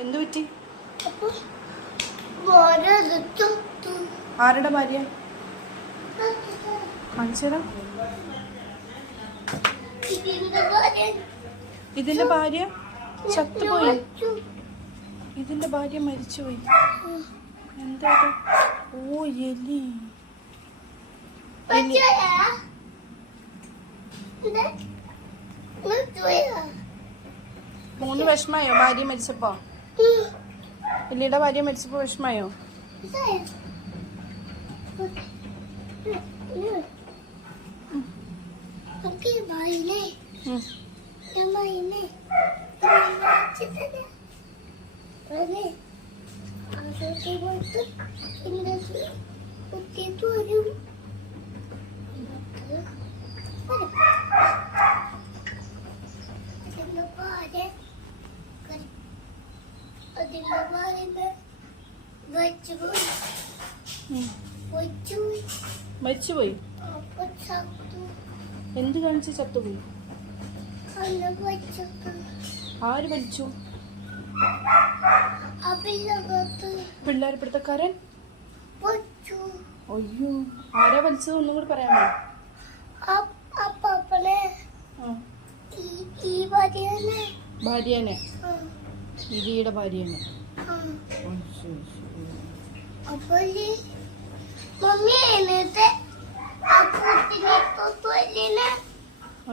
എന്തു പറ്റി? ഭാര്യ ആരുടെ ഭാര്യ? കാണിച്ചതാ. ഇതിന്റെ ഭാര്യ ചത്തുപോയി. ഇതിന്റെ ഭാര്യ മരിച്ചുപോയി. എന്താ? ഓ, എലി. മൂന്ന് വിഷമായോ ഭാര്യ മരിച്ചപ്പോ? എലിയുടെ ഭാര്യ മരിച്ചപ്പോ വിഷമായോ? മരിച്ചുപോയി. എന്ത് കാണിച്ച് ചത്തുപോയി? ആര് വലിച്ചു? പിള്ളേർ പിടുത്തക്കാരൻ. അയ്യോ, ആരാ വലിച്ചത്? ഒന്നും കൂടി പറയാമോ? ഭാര്യനെ, ഇലിയുടെ ഭാര്യനെ.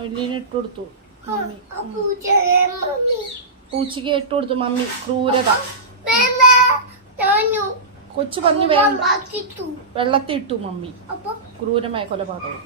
എലിനെ ഇട്ടുകൊടുത്തു മമ്മി. പൂച്ചയ്ക്ക് ഇട്ടുകൊടുത്തു മമ്മി. ക്രൂരത. കൊച്ചു പറഞ്ഞു വെള്ളത്തിൽ ഇട്ടു മമ്മി. ക്രൂരമായ കൊലപാതകം.